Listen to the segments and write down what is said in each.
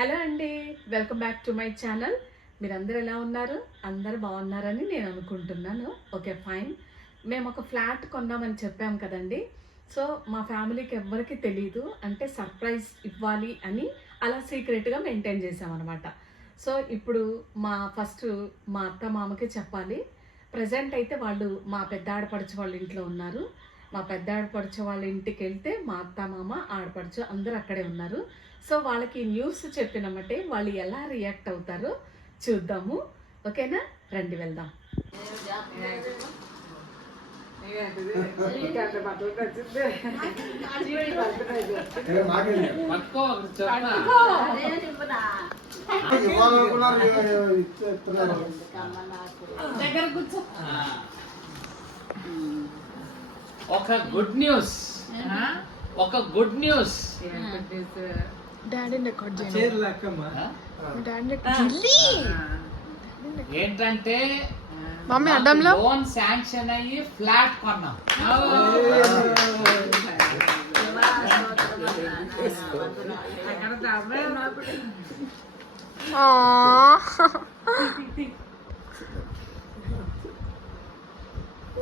Hello అండి, welcome back to my channel. మీరందరూ ఎలా ఉన్నారు? అందరూ బాగున్నారని నేను అనుకుంటున్నాను. Okay, fine. మేము ఒక ఫ్లాట్ కొందామని చెప్పాం కదండి. సో మా ఫ్యామిలీకి ఎవ్వరికి తెలియదు, అంటే సర్ప్రైజ్ ఇవ్వాలి అని అలా సీక్రెట్గా మెయింటైన్ చేసామన్నమాట. సో ఇప్పుడు ఫస్ట్ మా అత్త మామకి చెప్పాలి. ప్రజెంట్ అయితే వాళ్ళు మా పెద్ద ఆడపడుచు వాళ్ళ ఇంట్లో ఉన్నారు. మా పెద్ద ఆడపడుచు వాళ్ళ ఇంటికి వెళ్తే మా అత్త మామ ఆడపడుచు అందరూ అక్కడే ఉన్నారు. సో వాళ్ళకి న్యూస్ చెప్పినమ్మటే వాళ్ళు ఎలా రియాక్ట్ అవుతారో చూద్దాము. ఓకేనా, రండి వెళ్దాం. దగ్గర కూర్చో. ఒక గుడ్ న్యూస్, ఒక గుడ్ న్యూస్. ఏంటంటే మమ్మీ అడ్డంలో లోన్ శాంక్షన్ అయ్యి ఫ్లాట్ కొన్నాం.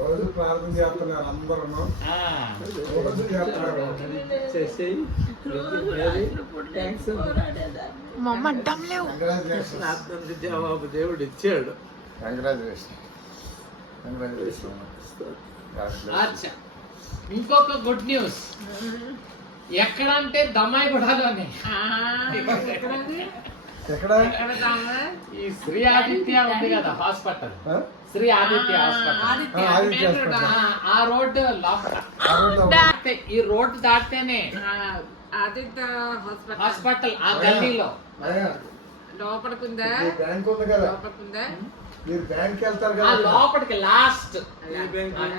రోజు ప్రార్థన చేస్తున్నారు అందరూ. మా అమ్మ అడ్డం లేవు. జవాబు దేవుడు ఇచ్చాడు. అచ్చా, ఇంకొక గుడ్ న్యూస్. ఎక్కడంటే దమ్మాయిగూడలోనే ఈ శ్రీ ఆదిత్య ఉంది కదా హాస్పిటల్, శ్రీ ఆదిత్య హాస్పిటల్, ఆ రోడ్ లోపల. ఈ రోడ్ దాటితేనే ఆదిత్య హాస్పిటల్. ఆ గల్లీలో లోపలికుందా? బ్యాంక్ ఉంది కదా, లోపలికుందా? మీరు బ్యాంక్ వెళ్తారు ఆ కదా, లోపలికి లాస్ట్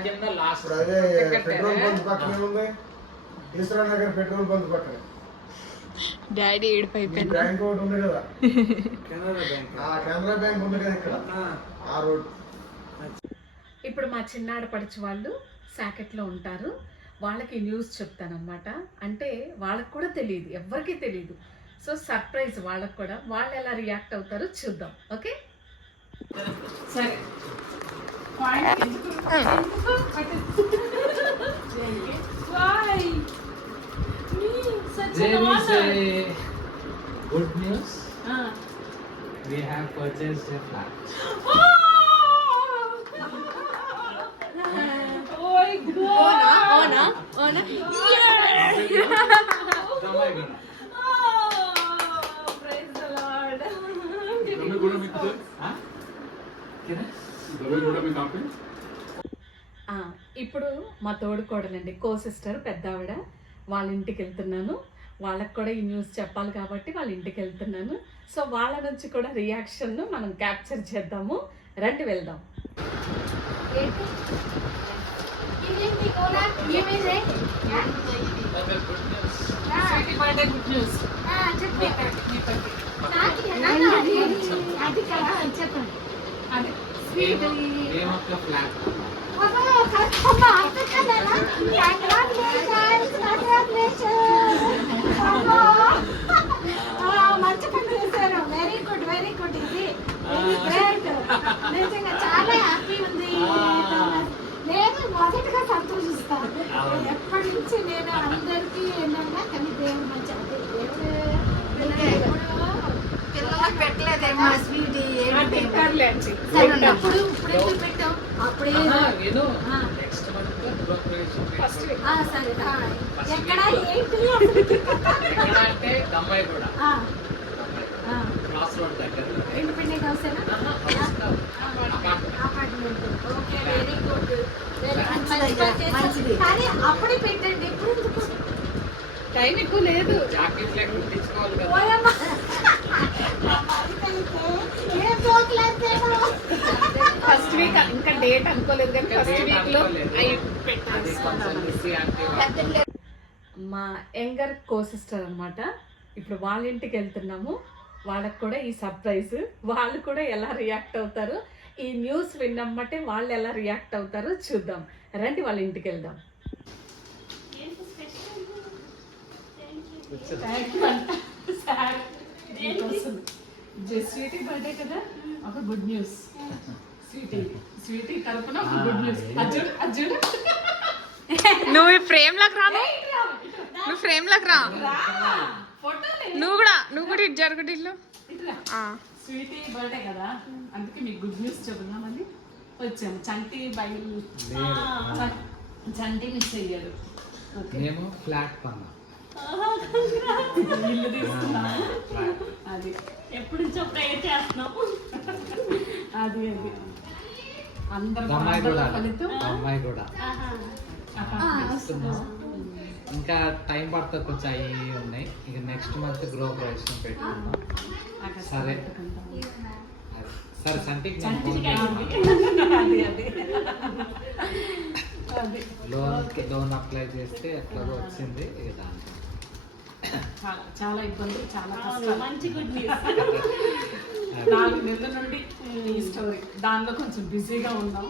కింద లాస్ట్. అదే పెట్రోల్ బంక్ పక్కనే ఉంది, ఈశ్వర నగర్ పెట్రోల్ బంక్ పక్కన డాడీ ఏడిపోయిపోయింది. బ్యాంక్ ఒకటి ఉంది కదా, కెనరా బ్యాంక్. కెనరా బ్యాంక్ ఉంది కదా ఇక్కడ, ఆ రోడ్. ఇప్పుడు మా చిన్నాడపడుచు వాళ్ళు సాకెట్లో ఉంటారు. వాళ్ళకి న్యూస్ చెప్తానమాట. అంటే వాళ్ళకి కూడా తెలియదు, ఎవ్వరికీ తెలియదు. సో సర్ప్రైజ్ వాళ్ళకి కూడా. వాళ్ళు ఎలా రియాక్ట్ అవుతారో చూద్దాం. ఓకే, సరే. There is a good news. We have purchased a flat. ఇప్పుడు మా తోడుకోడలండి, కో సిస్టర్ పెద్ద ఆవిడ వాళ్ళ ఇంటికి వెళ్తున్నాను. వాళ్ళకి కూడా ఈ న్యూస్ చెప్పాలి కాబట్టి వాళ్ళ ఇంటికి వెళ్తున్నాను. సో వాళ్ళ నుంచి కూడా రియాక్షన్ మనం క్యాప్చర్ చేద్దాము. రండి వెళ్దాం. మంచి పని చేశారు. Very good, very good. ఇది గ్రేట్. నిజంగా చాలా హ్యాపీ ఉంది. నేను మొదటగా సంతోషిస్తాను. ఎప్పటి నుంచి నేను అందరికీ ఏంటన్నా కానీ దేవుడు మంచి పిల్లలకు పెట్టలేదేమో స్వీట్ ఇప్పుడు ఎప్పుడు పెట్టాం అప్పుడే. సరే, ఎక్కడ ఏంటి అంటే దమ్మాయిగూడ క్రాస్ రోడ్ దగ్గర independent house apartment. Okay, very good. కానీ అప్పుడే పెట్టండి, ఎప్పుడు ఎందుకు టైం ఎక్కువ లేదు. జాకెట్ లెక్క కుట్టించుకోవాలి కదా. ఫస్ట్ వీక్ ఇంకా డేట్ అనుకోలేదు, కానీ ఫస్ట్ వీక్ లో మా యంగర్ కో సిస్టర్ అనమాట. ఇప్పుడు వాళ్ళ ఇంటికి వెళ్తున్నాము. వాళ్ళకు కూడా ఈ సర్ప్రైజ్. వాళ్ళు కూడా ఎలా రియాక్ట్ అవుతారు, ఈ న్యూస్ విన్నమ్మటే వాళ్ళు ఎలా రియాక్ట్ అవుతారో చూద్దాం. రండి వాళ్ళ ఇంటికి వెళ్దాం. Thank you. స్వీటీ బర్త్డే కదా ఒక గుడ్ న్యూస్. స్వీటీ తరపున ఒక గుడ్ న్యూస్. అజ్జుడు నువ్వు ఫ్రేమ్ లకు రా, నువ్వు ఫ్రేమ్ లకు రా, నువ్వు కూడా ఇటు జరుగుడు ఇల్లు. స్వీటీ బర్త్డే కదా, అందుకే మీకు గుడ్ న్యూస్ చెబుదామని వచ్చాము. చంటి మిస్ అయ్యాడు. మేము ఫ్లాట్ కొన్నాం. ఇల్లు తీసుకున్నాము. అది ఎప్పుడు నుంచో ప్రేయర్ చేస్తున్నాం. అది అందరూ అమ్మాయి కూడా ఫలితం అమ్మాయి కూడా ఇస్తున్నాము. ఇంకా టైం పడుతుంది, కొంచెం అవి ఉన్నాయి. ఇక నెక్స్ట్ మంత్ గృహ ప్రవేశం పెట్టుకున్నాం. సరే సరే సంటికి లోన్ అప్లై చేస్తే ఎట్లాగో వచ్చింది. ఇక దానికి చాలా ఇబ్బంది, చాలా కష్టం. మంచి గుడ్ న్యూస్. 4 నెలల నుండి ఈ స్టోరీ, దానిలో కొంచెం బిజీగా ఉన్నాం.